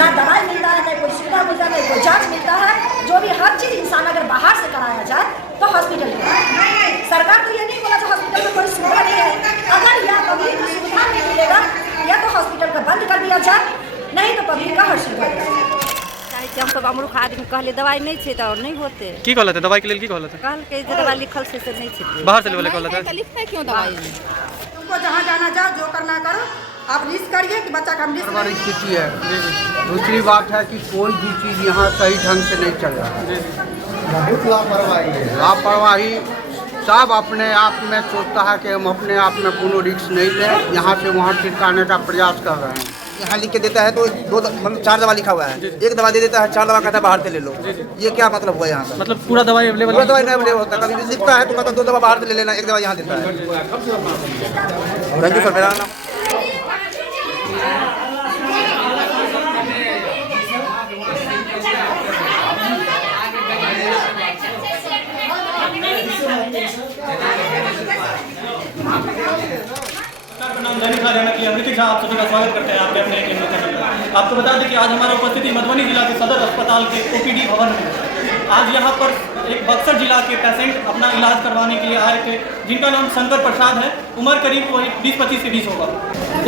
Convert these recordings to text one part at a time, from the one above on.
ना दवाई मिलता है, ना कोई सुविधा मिलता है, ना कोई जांच मिलता है। जो भी हर चीज़ इंसान अगर बाहर से कराया जाए तो हॉस्पिटल में। सरकार तो ये नहीं बोला जो हॉस्पिटल में कोई सुविधा नहीं है। अगर या पब्लिक को सुविधा नहीं मिलेगा या तो हॉस्पिटल का बंद कर दिया जाए, नहीं तो पब्लिक का हर सुविधा। हम सब अमरूख आदमी कहले दवाई नहीं छे तो नहीं होते की कहलते दवाई के लिए की कहलते कहल के जे दवाई लिखल से नहीं छे बाहर से लेवल कहलते लिखते क्यों दवाई तुमको जहाँ जाना जाओ, जो करना करो, आप रिस्क करिए कि बच्चा का हम रिस्क हमारी स्थिति है। दूसरी बात है कि कोई भी चीज़ यहाँ सही ढंग से नहीं चल रहा है, बहुत लापरवाही है। लापरवाही सब अपने आप में सोचता है कि हम अपने आप में कोनो रिस्क नहीं लें, यहाँ से वहाँ छिड़काने का प्रयास कर रहे हैं। यहाँ लिख के देता है तो मतलब 4 दवा लिखा हुआ है, एक दवा दे देता है, 4 दवा कहता है बाहर से ले लो। ये क्या मतलब हुआ यहाँ का? मतलब पूरा दवाई अवेलेबल पूरा दवाई नहीं अवेलेबल होता, कभी लिखता है तो कहता 2 दवा बाहर से ले लेना, 1 दवा यहाँ देता है। Thank you sir. मेरा नाम दैनिक हरियाणा की अमृत झा आप सभी का स्वागत करते हैं आपके अपने चैनल पर। आपको बता दें कि आज हमारा उपस्थिति मधुबनी जिला के सदर अस्पताल के ओपीडी भवन में। आज यहाँ पर एक बक्सर जिला के पेशेंट अपना इलाज करवाने के लिए आए थे, जिनका नाम शंकर प्रसाद है। उम्र करीब वही 20-25 के बीच होगा।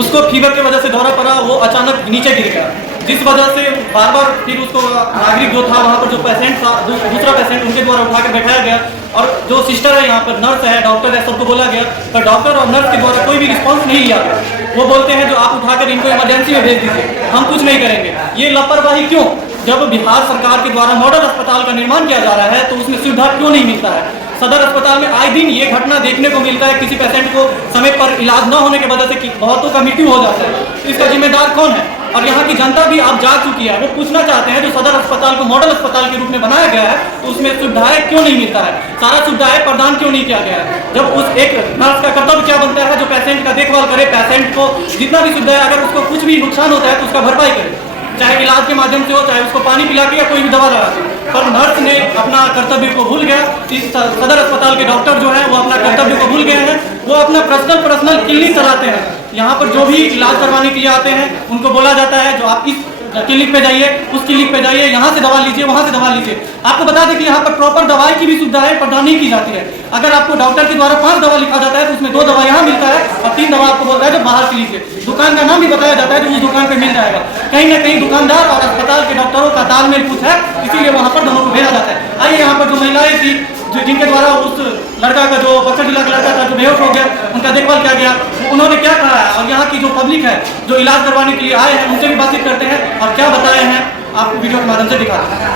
उसको फीवर की वजह से दौरा पड़ा, वो अचानक नीचे गिर गया, जिस वजह से बार बार फिर उसको नागरिक जो था वहाँ पर जो पेशेंट था, दूसरा पेशेंट उनके द्वारा उठाकर बैठाया गया और जो सिस्टर है यहाँ पर, नर्स है, डॉक्टर है, सबको बोला गया, पर डॉक्टर और नर्स के द्वारा कोई भी रिस्पांस नहीं लिया गया। वो बोलते हैं जो आप उठाकर इनको इमरजेंसी में भेज दीजिए, हम कुछ नहीं करेंगे। ये लापरवाही क्यों? जब बिहार सरकार के द्वारा मॉडल अस्पताल का निर्माण किया जा रहा है तो उसमें सुविधा क्यों नहीं मिलता है? सदर अस्पताल में आए दिन ये घटना देखने को मिलता है, किसी पेशेंट को समय पर इलाज न होने की वजह से बहुतों का मृत्यु हो जाता है। इसका जिम्मेदार कौन है? और यहाँ की जनता भी आप जाग चुकी है, वो पूछना चाहते हैं जो सदर अस्पताल को मॉडल अस्पताल के रूप में बनाया गया है तो उसमें सुविधाएं क्यों नहीं मिलता है? सारा सुविधाएं प्रदान क्यों नहीं किया गया है? जब उस एक नर्स का कर्तव्य क्या बनता है जो पेशेंट का देखभाल करे, पेशेंट को जितना भी सुविधा है, अगर उसको कुछ भी नुकसान होता है तो उसका भरपाई करे, चाहे इलाज के माध्यम से हो, चाहे उसको पानी पिला के या कोई भी दवा लगा के। पर नर्स ने अपना कर्तव्य को भूल गया। इस सदर अस्पताल के डॉक्टर जो है वो अपना कर्तव्य को भूल गए हैं। वो अपना पर्सनल क्लिनिक चलाते हैं। यहाँ पर जो भी इलाज करवाने के लिए आते हैं उनको बोला जाता है जो आप इस क्लिनिक पे जाइए, उस क्लिनिक पे जाइए, यहाँ से दवा लीजिए, वहाँ से दवा लीजिए। आपको बता दें कि यहाँ पर प्रॉपर दवाई की भी सुविधाएं प्रदान नहीं की जाती है। अगर आपको डॉक्टर के द्वारा 5 दवा लिखा जाता है तो उसमें 2 दवा यहाँ मिलता है और 3 दवा आपको बोलता है जो बाहर से लीजिए। दुकान का नाम भी बताया जाता है तो उस दुकान पे मिल जाएगा। कहीं ना कहीं दुकानदार और अस्पताल के डॉक्टरों का तालमेल कुछ है, इसीलिए वहाँ पर दोनों को भेजा जाता है। आइए यहाँ पर जो महिलाएं थी जिनके द्वारा उस लड़का का, जो बक्सर जिला का लड़का था जो बेहोश हो गया, उनका देखभाल किया गया, उन्होंने क्या कहा है और यहाँ की जो पब्लिक है जो इलाज करवाने के लिए आए हैं उनसे भी बातचीत करते हैं और क्या बताए हैं आपको वीडियो के माध्यम से दिखाते हैं।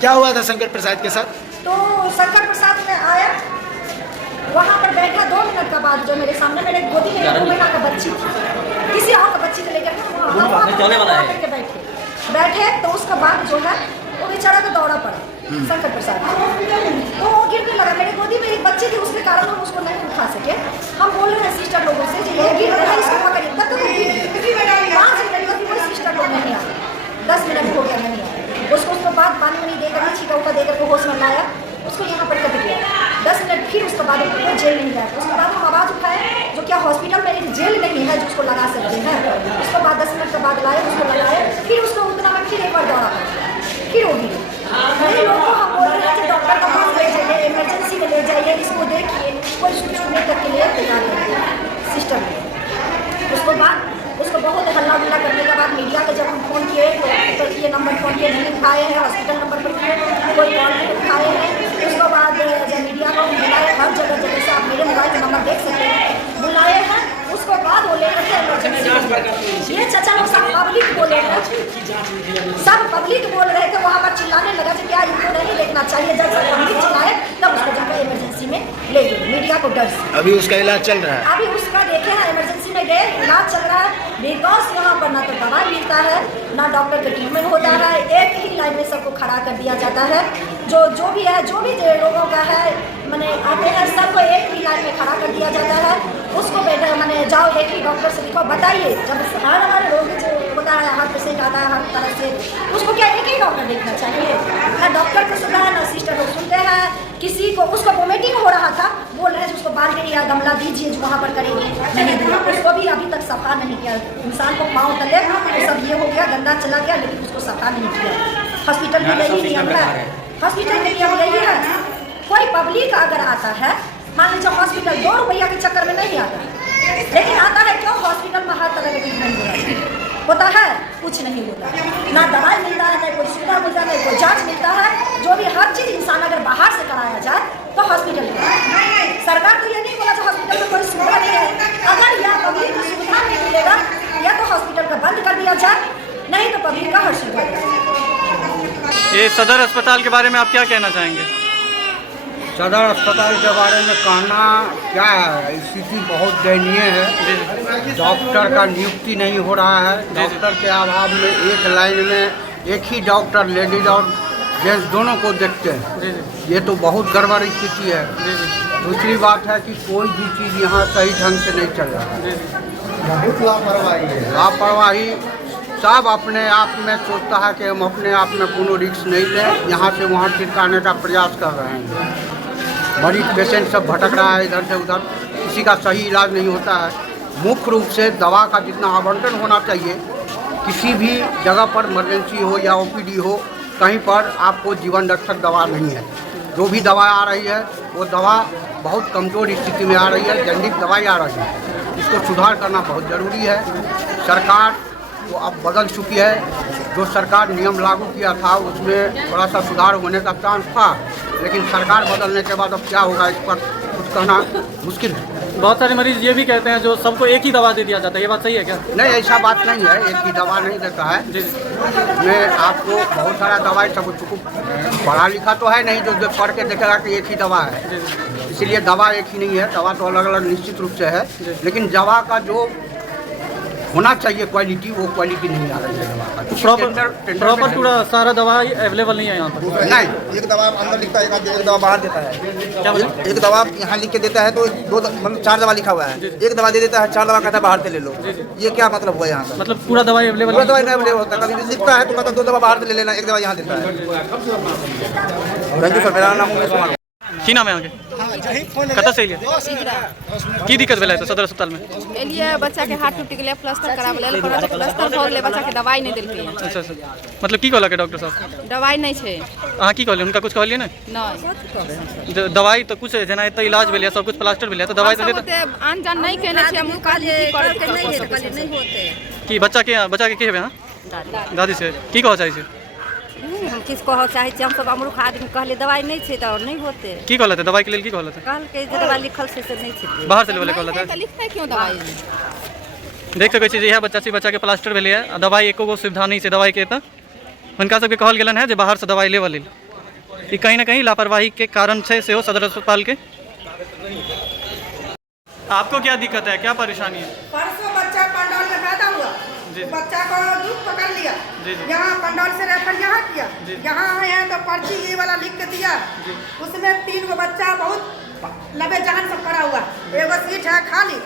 क्या हुआ था शंकर प्रसाद के साथ? तो शंकर प्रसाद में आया, वहाँ पर बैठा 2 मिनट का बाद जो मेरे सामने मेरे गोदी में 2 महीना का बच्ची थी, किसी और का बच्ची को लेकर बैठे तो उसका बाद जो है वो बेचारा को दौरा पड़ा शंकर प्रसाद, तो वो गिरने लगा। मेरी गोदी में एक बच्ची थी, उसके कारण हम उसको नहीं उठा सके। हम बोल रहे हैं सिस्टर लोगों से कि ये गिर रहा है, इसको पकड़िए। तब तक 5 मिनट तक कोई सिस्टर लोग नहीं आए, 10 मिनट हो गया नहीं आया। उसको बाद पानी वानी देकर छीका उका देकर को होश में लाया, उसको यहाँ पर कट गया। 10 मिनट फिर उसके बाद वो जेल नहीं गया। उसके बाद हम आवाज़ उठाए जो क्या हॉस्पिटल में एक जेल नहीं है जो उसको लगा सकते हैं। उसके बाद 10 मिनट के बाद लाए, उसको लगाए, फिर उसको उतना में फिर एक बार दौड़ा पड़ा, फिर होगी। मेरे लोग को हम बोल रहे हैं कि डॉक्टर का पास ले जाइए, इमरजेंसी में ले जाइए, इसको देखिए, कोई छूने तक के लिए तैयार नहीं सिस्टम में। उसके बाद उसको बहुत हल्ला गुल्ला करने के बाद मीडिया को जब हम फ़ोन किए तो ये नंबर फ़ोन किए नहीं उठाए हैं, हॉस्पिटल नंबर पर किए कोई कॉल नहीं उठाए हैं। उसके बाद जब मीडिया को बुलाए, हर जगह जगह से आप मेरे मोबाइल का नंबर देख सकते हैं, बुलाए हैं। उसके बाद वो लेकर के ये चाचा लोग सब पब्लिक बोले हैं, सब पब्लिक बोल रहे थे, वहाँ पर चिल्लाने लगा कि क्या इनको नहीं देखना चाहिए। जब सब पब्लिक चिल्लाए तब उसको जाकर इमरजेंसी में ले गए, मीडिया को डर से। अभी उसका इलाज चल रहा है? अभी उसका देखे ना, इमरजेंसी में गए, इलाज चल रहा है। बिकॉज यहाँ पर ना तो दवा मिलता है, ना डॉक्टर का ट्रीटमेंट होता है। एक ही लाइन में सबको खड़ा कर दिया जाता है। जो भी है, जो भी लोगों का है, मैंने आते हैं सबको एक ही लाइन में खड़ा कर दिया जाता है। उसको बेटा मैंने जाओ एक ही डॉक्टर से दिखाओ, बताइए। जब हर हमारे रोगी जो होता है, हर पेशेंट आता है हर तरह से, उसको क्या एक ही डॉक्टर देखना चाहिए? ना डॉक्टर को सुनना है, ना सिस्टर को सुनते हैं, किसी को उसको वोमिटिंग हो रहा था, बोल रहे हैं उसको बाल्टी या गमला दीजिए जो वहाँ पर करेंगे, नहीं दिया। उसको भी अभी तक सफा नहीं किया। इंसान को पाँव तले तो सब ये हो गया, गंदा चला गया, लेकिन उसको सफा नहीं किया। हॉस्पिटल में यही नियम है, हॉस्पिटल में नियम यही है। कोई पब्लिक अगर आता है, मान लीजिए हॉस्पिटल 2 रुपया के चक्कर में नहीं आता, लेकिन आता है क्यों? हॉस्पिटल में हर तरह का ट्रीटमेंट होता है, कुछ नहीं होता, ना दवाई मिलता है, ना कोई सुविधा मिलता है, ना कोई जांच मिलता है। जो भी हर चीज़ इंसान अगर बाहर से कराया जाए तो हॉस्पिटल में। सरकार तो ये नहीं बोला जो हॉस्पिटल में कोई सुविधा नहीं है। अगर यह पब्लिक को सुविधा नहीं मिलेगा या तो हॉस्पिटल को बंद कर दिया जाए, नहीं तो पब्लिक का हर सुविधा। ये सदर अस्पताल के बारे में आप क्या कहना चाहेंगे? सदर अस्पताल के बारे में कहना क्या है, स्थिति बहुत दयनीय है। डॉक्टर का नियुक्ति नहीं हो रहा है। डॉक्टर के अभाव में एक लाइन में एक ही डॉक्टर लेडीज और जेंट्स दोनों को देखते हैं। ये तो बहुत गड़बड़ स्थिति है। दूसरी बात है कि कोई भी चीज़ यहाँ सही ढंग से नहीं चल रहा है, बहुत लापरवाही है। लापरवाही सब अपने आप में सोचता है कि हम अपने आप में कोनो रिस्क नहीं लें, यहाँ से वहाँ छिड़काने का प्रयास कर रहे हैं। मरीज पेशेंट सब भटक रहा है इधर से उधर, किसी का सही इलाज नहीं होता है। मुख्य रूप से दवा का जितना आवंटन होना चाहिए, किसी भी जगह पर इमरजेंसी हो या ओपीडी हो, कहीं पर आपको जीवन रक्षक दवा नहीं है। जो भी दवा आ रही है वो दवा बहुत कमज़ोर स्थिति में आ रही है, जेनरिक दवाई आ रही है। इसको सुधार करना बहुत ज़रूरी है। सरकार वो अब बदल चुकी है। जो सरकार नियम लागू किया था उसमें थोड़ा सा सुधार होने का चांस था, लेकिन सरकार बदलने के बाद अब क्या होगा इस पर कुछ कहना मुश्किल है। बहुत सारे मरीज ये भी कहते हैं जो सबको एक ही दवा दे दिया जाता है, ये बात सही है क्या? नहीं, ऐसा बात नहीं है, एक ही दवा नहीं देता है। मैं आपको बहुत सारा दवाई सब पढ़ा लिखा तो है नहीं जो पढ़ के देखेगा कि एक ही दवा है। इसलिए दवा एक ही नहीं है, दवा तो अलग अलग निश्चित रूप से है, लेकिन दवा का जो होना चाहिए क्वालिटी, वो क्वालिटी नहीं आ रही है दवा का। प्रॉपर पूरा सारा दवा अवेलेबल नहीं है यहाँ पर। नहीं, एक दवा अंदर लिखता है, एक दवा बाहर देता है। क्या मतलब? एक दवा यहाँ लिख के देता है तो मतलब 4 दवा लिखा हुआ है, एक दवा दे देता है, 4 दवा कहता है बाहर से ले लो। ये क्या मतलब हुआ यहाँ का? मतलब पूरा दवाई अवेलेबल? पूरा दवाई नहीं अवेलेबल होता, कभी लिखता है तो कहता 2 दवा बाहर से ले लेना, एक दवा यहाँ देता है। थैंक यू सर, मेरा नाम उमेश कुमार। की नाम है आगे? कतऽ से एलियै? की दिक्कत भेलै तो सदर अस्पताल में? एलियै बच्चा के हाथ टूट गेलै, प्लास्टर कराबै लेल, प्लास्टर भऽ गेलै, बच्चा के दवाई नहीं देलकै। अच्छा अच्छा, मतलब की कहलक डॉक्टर साहब? दवाई नहीं छै। अहाँ की कहलियै हुनका? कुछ कहलियै ने? नहीं दवाई तो कुछ जेना एतऽ इलाज भेलै, सब कुछ प्लास्टर भेलै, तो दवाई तो देतै। आन जान नहीं कहने छै, हम कहलियै की करब के नहीं होते। की बच्चा के हेबै अहाँ? दादी से की कहऽ चाहै छै? हम किस कह चाहे छी, हम सब अमरूख आदमी कहले दवाई नहीं छै तो नहीं होते। की कहलत दवाई के लेल? की कहलत? कहलकै जे दवाई लिखल छै से नहीं छै, बाहर से लेवल कहलत। लिखतै क्यों दवाई? देख सकै छी जे इएह बच्चा के प्लास्टर भेलै है, दवाई एको गो सुविधा नहीं छै दवाई के। एतऽ हुनका सबके कहल गेलन है जे बाहर से दवाई लेवल लेल। ई कहीं ना कहीं लापरवाही के कारण छै सेहो सदर अस्पताल के। आपको क्या दिक्कत है, क्या परेशानी है? परसों बच्चा पंडाल में पैदा हुआ, बच्चा को दुख पकड़ लिया, यहाँ पंडाल से रेफर यहाँ किया, यहाँ आए हैं तो पर्ची ये वाला लिख के दिया, उसमें 3 गो बच्चा बहुत लबे जहान सब पड़ा हुआ, एगो सीट है खाली।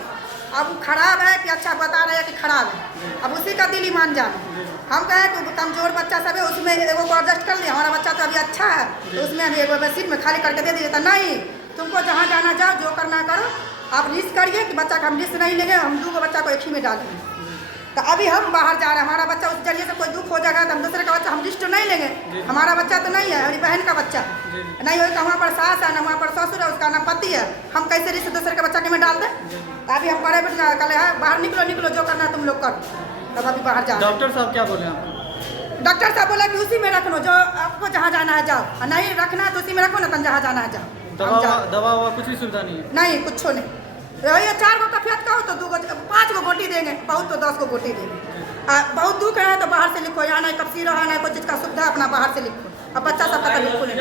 अब खराब है कि अच्छा बता रहे हैं कि खराब है, अब उसी का दिल ईमान जाने। हम कहें कि कमजोर बच्चा सब है, उसमें एगो को एडजस्ट कर लिया, हमारा बच्चा तो अभी अच्छा है तो उसमें अभी एगो सीट में खाली करके दे दिए। तो नहीं, तुमको जहाँ जाना जाओ, जो करना करो, आप लिस्ट करिए कि बच्चा का हम लिस्ट नहीं लेंगे, हम 2 बच्चा को एक ही में डालेंगे। तो अभी हम बाहर जा रहे हैं, हमारा बच्चा उस जरिए से कोई दुख हो जाएगा तो हम दूसरे का बच्चा हम लिस्ट नहीं लेंगे। हमारा बच्चा तो नहीं है, हमारी बहन का बच्चा नहीं हो, तो वहाँ पर सास है ना, वहाँ पर ससुर है, उसका ना पति है, हम कैसे रिश्ते दूसरे के बच्चा के में डाल दें? तो अभी हम पढ़े कल है, बाहर निकलो, जो करना तुम लोग करो। तब अभी बाहर जा। डॉक्टर साहब क्या बोले आपको? डॉक्टर साहब बोला कि उसी में रख लो, जो आपको जहाँ जाना है जाओ, नहीं रखना है तो उसी में रखो ना, तुम जहाँ जाना है जाओ। दवा कुछ भी सुविधा नहीं है? नहीं, कुछ नहीं। वही 4 गो कफियत कहो तो 2 गो 5 गो गोटी देंगे, बहुत तो 10 गो गोटी देंगे। बहुत दुख है तो बाहर से लिखो, यहाँ नहीं कब्जी रहा, ना कोई चीज़ का सुविधा, अपना बाहर से लिखो। अब बच्चा सब का लिखो नहीं।